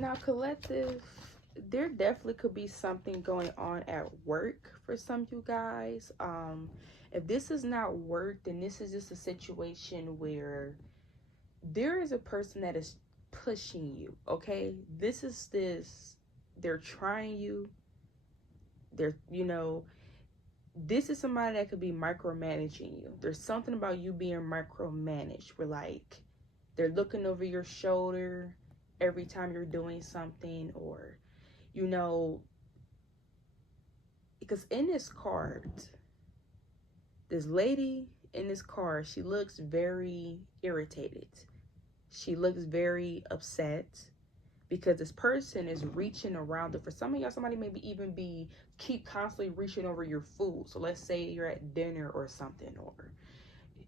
Now, collective, there definitely could be something going on at work for some of you guys. If this is not work, then this is just a situation where there is a person that is pushing you, okay? They're trying you. This is somebody that could be micromanaging you. There's something about you being micromanaged where, like, they're looking over your shoulder every time you're doing something, or, because in this card, this lady in this card, she looks very irritated. She looks very upset because this person is reaching around it. For some of y'all, somebody maybe even keep constantly reaching over your food. So let's say you're at dinner or something, or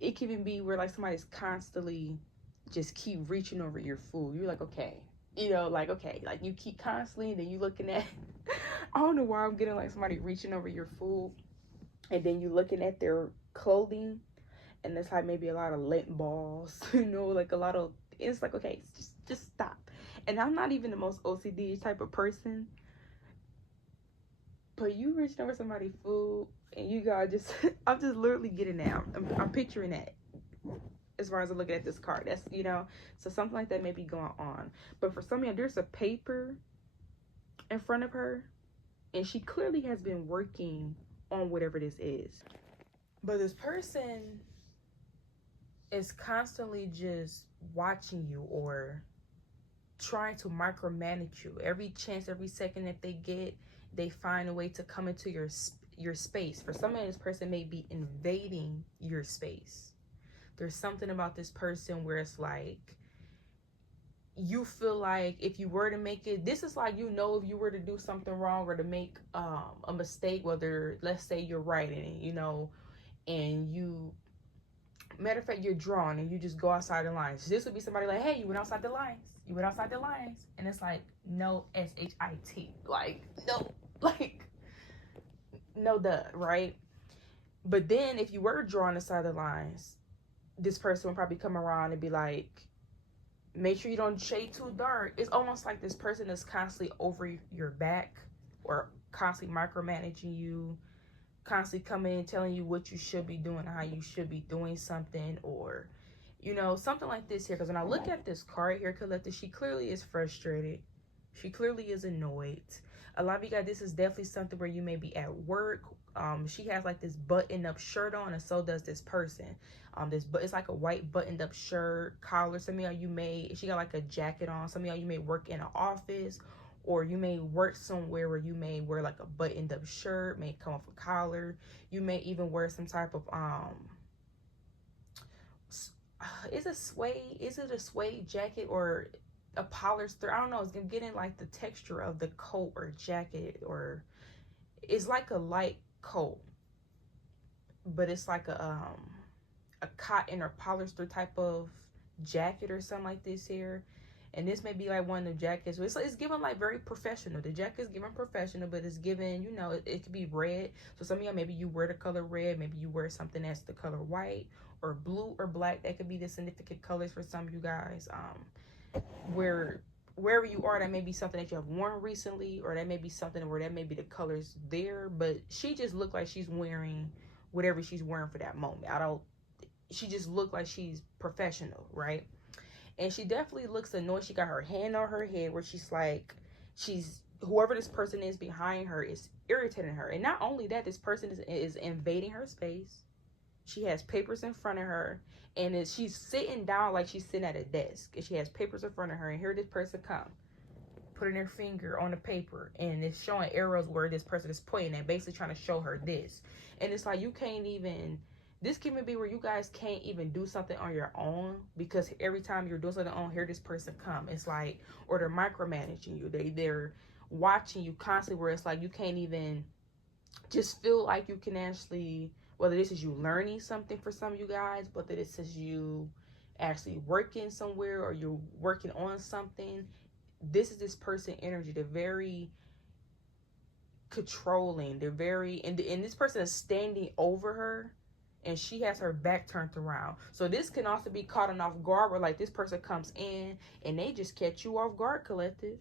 it can even be where, like, somebody's constantly just keep reaching over your food. You're like, okay, okay, like, you keep constantly, then you looking at, I don't know why I'm getting like somebody reaching over your food, and then you looking at their clothing, and it's like maybe a lot of lint balls, like a lot of, it's like, okay, just stop. And I'm not even the most OCD type of person, but you reaching over somebody's food, and you got just, I'm just literally getting that. I'm picturing that. As far as I'm looking at this card, that's, so something like that may be going on. But for some of you, there's a paper in front of her, and she clearly has been working on whatever this is. But this person is constantly just watching you or trying to micromanage you. Every chance, every second that they get, they find a way to come into your space. For some of this person may be invading your space. There's something about this person where it's like, you feel like if you were to make it, this is like, if you were to do something wrong or to make a mistake, whether, let's say you're writing, and you, matter of fact, you're drawing and you just go outside the lines. This would be somebody like, hey, you went outside the lines. You went outside the lines. And it's like, no, S-H-I-T. Like, no, like, no duh, right? But then if you were drawing outside the lines, this person will probably come around and be like, make sure you don't shade too dark. It's almost like this person is constantly over your back or constantly micromanaging you, constantly coming and telling you what you should be doing, how you should be doing something, or, something like this here. Because when I look at this card here, collective, she clearly is frustrated. She clearly is annoyed. A lot of you guys, this is definitely something where you may be at work. She has like this buttoned-up shirt on, and so does this person. It's like a white buttoned-up shirt, collar. Some of y'all she got like a jacket on. Some of y'all, you may work in an office, or you may work somewhere where you may wear like a buttoned-up shirt, may come off a collar. You may even wear some type of is it a suede jacket or a polyester? I don't know. It's getting like the texture of the coat or jacket, or it's like a light coat, but it's like a cotton or polyester type of jacket or something like this here. And this may be like one of the jackets. It's given like very professional. The jacket is given professional, but it's given, it could be red. So some of y'all, maybe you wear the color red. Maybe you wear something that's the color white or blue or black. That could be the significant colors for some of you guys. Wherever you are, that may be something that you have worn recently, or that may be something where that may be the colors there. But she just looked like she's wearing whatever she's wearing for that moment. She just looked like she's professional, right? And she definitely looks annoyed. She got her hand on her head where she's like, whoever this person is behind her is irritating her. And not only that, this person is invading her space. She has papers in front of her, and she's sitting down like she's sitting at a desk, and she has papers in front of her, and here this person come, putting their finger on the paper, and it's showing arrows where this person is pointing at, basically trying to show her this. And it's like, you can't even, this can even be where you guys can't even do something on your own, because every time you're doing something on, here this person come. It's like, or they're micromanaging you. They're watching you constantly, where it's like you can't even just feel like you can actually, whether this is you learning something for some of you guys, whether this is you actually working somewhere or you're working on something, this is this person energy. They're very controlling. They're very, and this person is standing over her, and she has her back turned around. So this can also be caught off guard, where like this person comes in and they just catch you off guard, collective.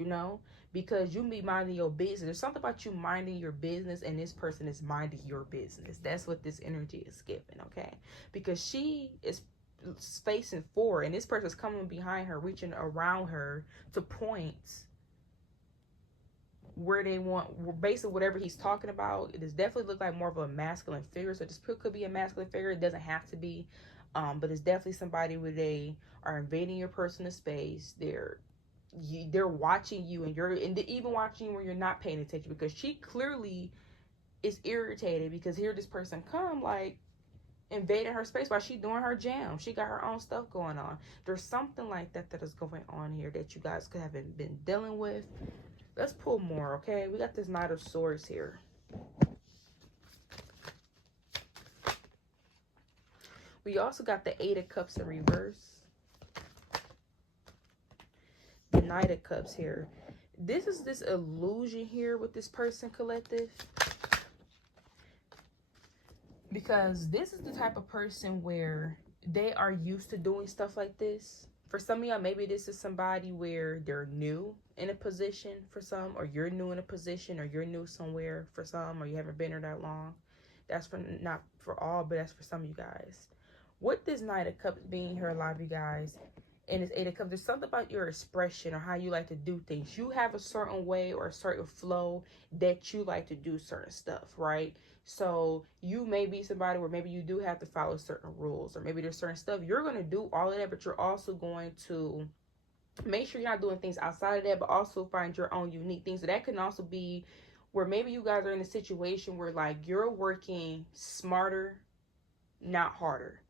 you know, because you be minding your business. There's something about you minding your business and this person is minding your business. That's what this energy is giving, okay? Because she is facing forward and this person's coming behind her, reaching around her to point where they want, based on whatever he's talking about. It does definitely look like more of a masculine figure. So this could be a masculine figure. It doesn't have to be, but it's definitely somebody where they are invading your personal space. They're watching you, and they're even watching you when you're not paying attention, because she clearly is irritated because here this person come like invading her space while she doing her jam. She got her own stuff going on. There's something like that is going on here that you guys could have been dealing with. Let's pull more, okay? We got this Knight of Swords here. We also got the Eight of Cups in reverse. The Knight of Cups here. This is this illusion here with this person, collective. Because this is the type of person where they are used to doing stuff like this. For some of y'all, maybe this is somebody where they're new in a position for some, or you're new in a position, or you're new somewhere for some, or you haven't been here that long. That's for not for all, but that's for some of you guys. What this Knight of Cups being here, a lot of you guys, and this Eight of Cups, there's something about your expression or how you like to do things. You have a certain way or a certain flow that you like to do certain stuff, right? So you may be somebody where maybe you do have to follow certain rules, or maybe there's certain stuff you're going to do all of that, but you're also going to make sure you're not doing things outside of that, but also find your own unique things. So that can also be where maybe you guys are in a situation where like you're working smarter, not harder.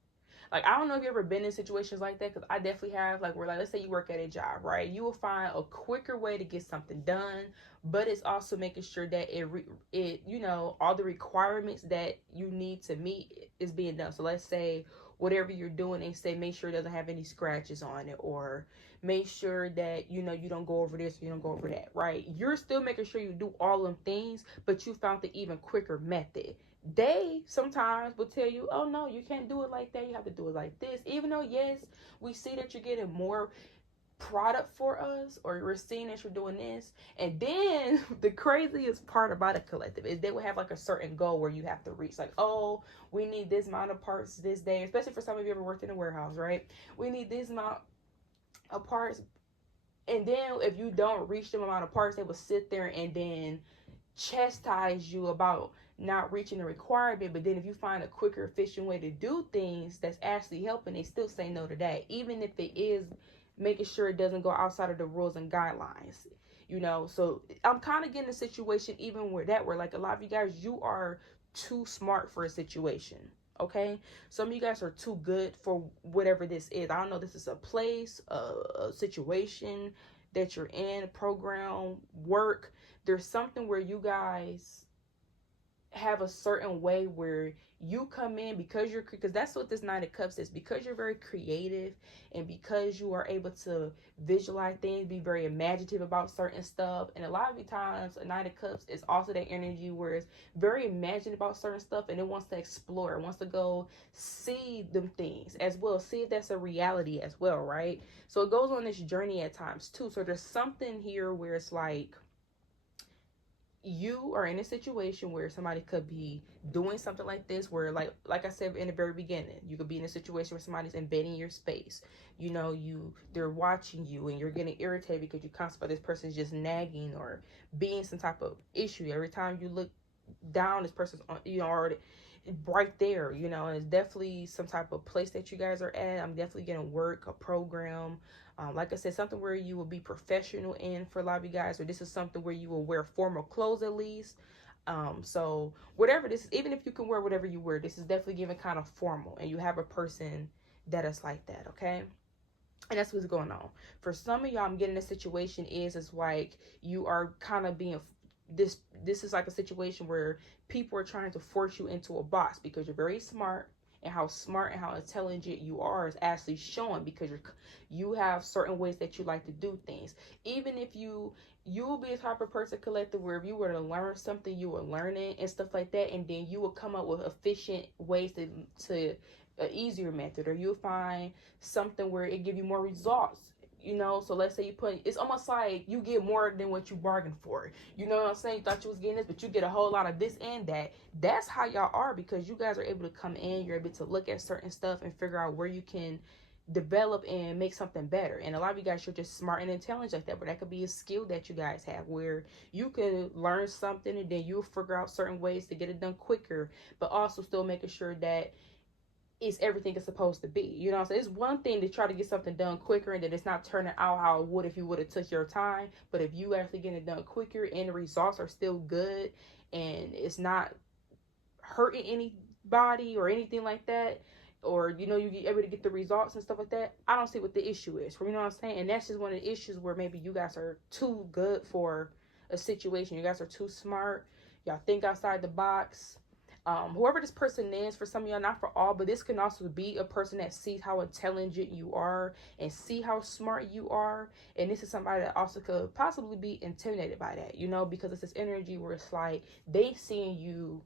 Like, I don't know if you've ever been in situations like that, because I definitely have. Like, where, like, let's say you work at a job, right? You will find a quicker way to get something done, but it's also making sure that it you know, all the requirements that you need to meet is being done. So let's say whatever you're doing, they say make sure it doesn't have any scratches on it, or make sure that, you know, you don't go over this or you don't go over that, right? You're still making sure you do all them things, but you found the even quicker method. They sometimes will tell you, oh no, you can't do it like that, you have to do it like this, even though yes, we see that you're getting more product for us, or we're seeing that you're doing this. And then the craziest part about a collective is they will have like a certain goal where you have to reach, like, oh, we need this amount of parts this day, especially for some of you ever worked in a warehouse, right? We need this amount of parts, and then if you don't reach the amount of parts, they will sit there and then chastise you about not reaching the requirement. But then if you find a quicker, efficient way to do things that's actually helping, they still say no to that, even if it is making sure it doesn't go outside of the rules and guidelines, you know. So I'm kind of getting a situation even where like a lot of you guys, you are too smart for a situation, okay? Some of you guys are too good for whatever this is. I don't know, this is a place, a situation that you're in, a program, work. There's something where you guys have a certain way where you come in because that's what this Knight of Cups is, because you're very creative and because you are able to visualize things, be very imaginative about certain stuff. And a lot of the times a Knight of Cups is also that energy where it's very imaginative about certain stuff, and it wants to explore, it wants to go see them things as well, see if that's a reality as well, right? So it goes on this journey at times too. So there's something here where it's like you are in a situation where somebody could be doing something like this, where like I said in the very beginning, you could be in a situation where somebody's invading your space. You know, they're watching you and you're getting irritated because you constantly, this person's just nagging or being some type of issue. Every time you look down, this person's on, you know, already right there, you know. And it's definitely some type of place that you guys are at. I'm definitely getting work, a program, like I said, something where you will be professional in, for a lot of you guys, or this is something where you will wear formal clothes at least. So whatever this is, even if you can wear whatever you wear, this is definitely giving kind of formal, and you have a person that is like that, okay? And that's what's going on. For some of y'all, I'm getting a situation is like you are kind of being, this is like a situation where people are trying to force you into a box because you're very smart, and how smart and how intelligent you are is actually showing because you have certain ways that you like to do things. Even if you will be a type of person, collective, where if you were to learn something, you will learn it and stuff like that, and then you will come up with efficient ways to an easier method, or you'll find something where it give you more results you know. So let's say you put, it's almost like you get more than what you bargained for. You know what I'm saying? You thought you was getting this, but you get a whole lot of this and that. That's how y'all are, because you guys are able to come in, you're able to look at certain stuff and figure out where you can develop and make something better. And a lot of you guys are just smart and intelligent like that, but that could be a skill that you guys have where you can learn something and then you'll figure out certain ways to get it done quicker, but also still making sure that it's everything it's supposed to be. You know what I'm saying? It's one thing to try to get something done quicker and then it's not turning out how it would if you would have took your time. But if you actually get it done quicker and the results are still good and it's not hurting anybody or anything like that, or you know, you get able to get the results and stuff like that, I don't see what the issue is. You know what I'm saying? And that's just one of the issues where maybe you guys are too good for a situation. You guys are too smart. Y'all think outside the box. Whoever this person is, for some of y'all, not for all, but this can also be a person that sees how intelligent you are and see how smart you are. And this is somebody that also could possibly be intimidated by that, you know, because it's this energy where it's like they seeing you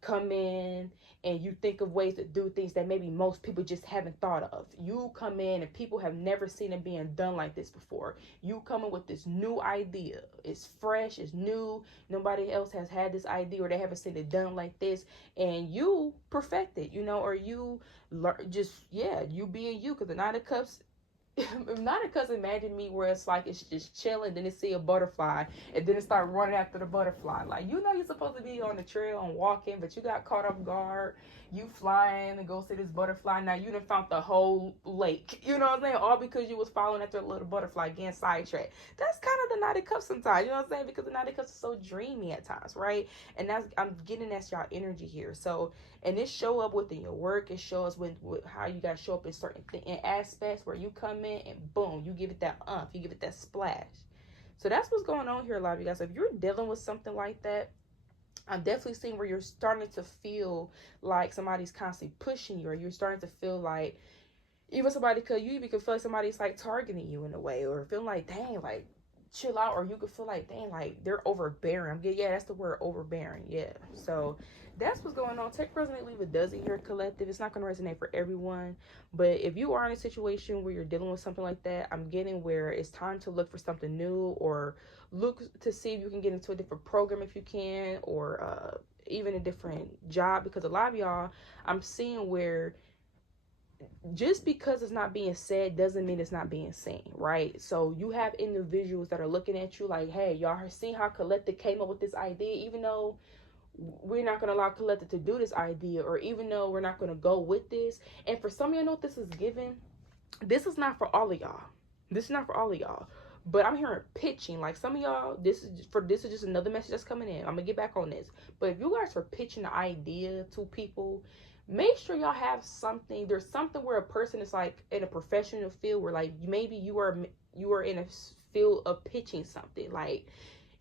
come in and you think of ways to do things that maybe most people just haven't thought of. You come in and people have never seen it being done like this before. You come in with this new idea. It's fresh, it's new. Nobody else has had this idea or they haven't seen it done like this. And you perfect it, you know, or you just, yeah, you being you. Because the Nine of Cups, Nine of Cups, imagine me where it's like it's just chilling, then it see a butterfly and then it start running after the butterfly. Like, you know, you're supposed to be on the trail and walking, but you got caught off guard. You flying and go see this butterfly. Now you done found the whole lake. You know what I'm saying? All because you was following after a little butterfly, getting sidetracked. That's kind of the Nine of Cups sometimes. You know what I'm saying? Because the Nine of Cups is so dreamy at times, right? And that's, I'm getting that's y'all energy here. So, and it show up within your work. It shows with how you guys show up in certain in aspects where you come in and boom, you give it that you give it that splash. So that's what's going on here, a lot of you guys. So if you're dealing with something like that, I'm definitely seeing where you're starting to feel like somebody's constantly pushing you, or you're starting to feel like even somebody could, you even could feel like somebody's like targeting you in a way, or feeling like, dang, like chill out, or you could feel like, dang, like they're overbearing. Yeah, that's the word, overbearing. Yeah. So that's what's going on. Take resonate, leave a dozen here, collective. It's not going to resonate for everyone, but if you are in a situation where you're dealing with something like that, I'm getting where it's time to look for something new, or look to see if you can get into a different program if you can, or even a different job, because a lot of y'all, I'm seeing where just because it's not being said doesn't mean it's not being seen, right? So you have individuals that are looking at you like, hey, y'all are seeing how Collective came up with this idea, even though we're not going to allow Collective to do this idea, or even though we're not going to go with this. And for some of y'all, know what this is giving? This is not for all of y'all. This is not for all of y'all. But I'm hearing pitching. Like some of y'all, this is just another message that's coming in. I'm going to get back on this. But if you guys are pitching the idea to people, make sure y'all have something. There's something where a person is like in a professional field where like maybe you are in a field of pitching something. Like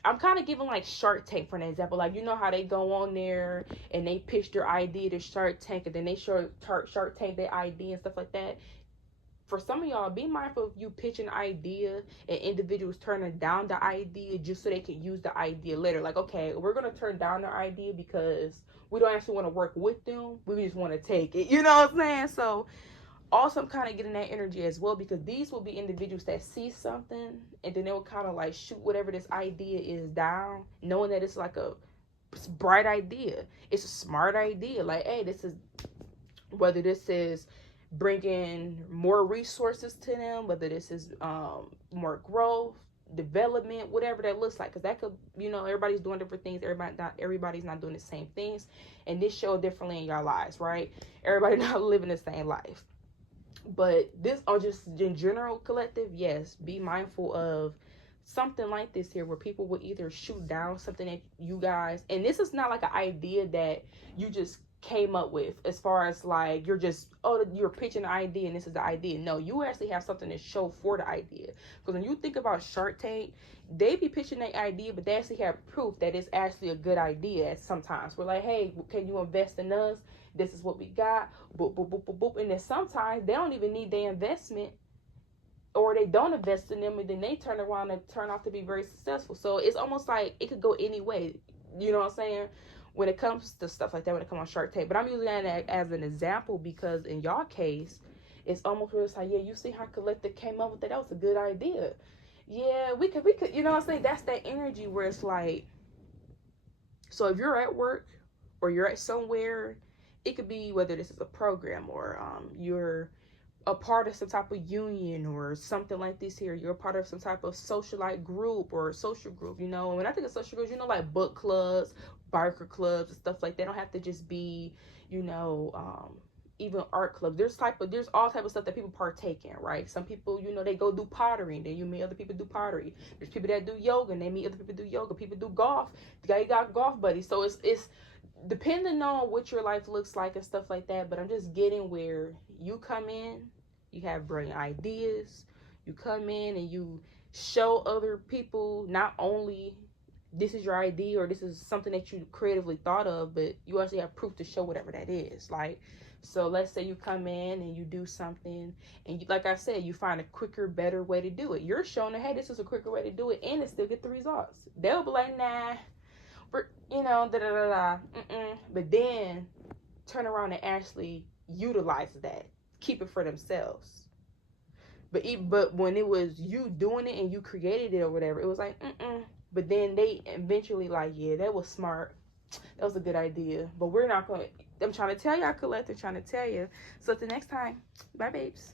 I'm kind of giving like Shark Tank for an example. Like, you know how they go on there and they pitch their idea to Shark Tank, and then they show Shark Tank their idea and stuff like that. For some of y'all, be mindful of you pitching an idea and individuals turning down the idea just so they can use the idea later. Like, okay, we're going to turn down their idea because we don't actually want to work with them. We just want to take it. You know what I'm saying? So also I'm kind of getting that energy as well, because these will be individuals that see something and then they will kind of like shoot whatever this idea is down, knowing that it's like a bright idea. It's a smart idea. Like, hey, this is, whether this is bringing more resources to them, whether this is more growth, development, whatever that looks like, because that could, you know, everybody's doing different things. Everybody's not doing the same things, and this show differently in your lives, right? Everybody not living the same life. But this, or just in general, collective, yes, be mindful of something like this here, where people will either shoot down something at you guys, and this is not like an idea that you just came up with, as far as like you're just, oh, you're pitching an idea and this is the idea. No, you actually have something to show for the idea. Because when you think about Shark Tank, they be pitching their idea, but they actually have proof that it's actually a good idea. Sometimes we're like, hey, can you invest in us? This is what we got. Boop, boop, boop, boop, boop. And then sometimes they don't even need their investment, or they don't invest in them, and then they turn around and turn out to be very successful. So it's almost like it could go any way. You know what I'm saying? When it comes to stuff like that, when it comes on Shark Tank. But I'm using that as an example because in y'all case, it's almost where it's like, yeah, you see how Collective came up with that? That was a good idea. Yeah, we could, you know what I'm saying? That's that energy where it's like, so if you're at work or you're at somewhere, it could be whether this is a program or you're a part of some type of union or something like this here. You're a part of some type of socialite group or social group, you know. And when I think of social groups, you know, like book clubs, biker clubs and stuff like that. They don't have to just be, you know, even art clubs. There's all type of stuff that people partake in, right? Some people, you know, they go do pottery and then you meet other people do pottery. There's people that do yoga and they meet other people do yoga. People do golf. You got golf buddies. So it's depending on what your life looks like and stuff like that. But I'm just getting where you come in, you have brilliant ideas, you come in and you show other people not only this is your idea or this is something that you creatively thought of, but you actually have proof to show whatever that is. Like, so let's say you come in and you do something and you, like I said, you find a quicker, better way to do it. You're showing them, hey, this is a quicker way to do it and it still get the results. They'll be like, nah, you know, but then turn around and actually utilize that, keep it for themselves. But when it was you doing it and you created it or whatever, it was like but then they eventually like, yeah, that was smart, that was a good idea, but we're not going to, I'm trying to tell y'all, Collective, trying to tell you. So until next time, bye babes.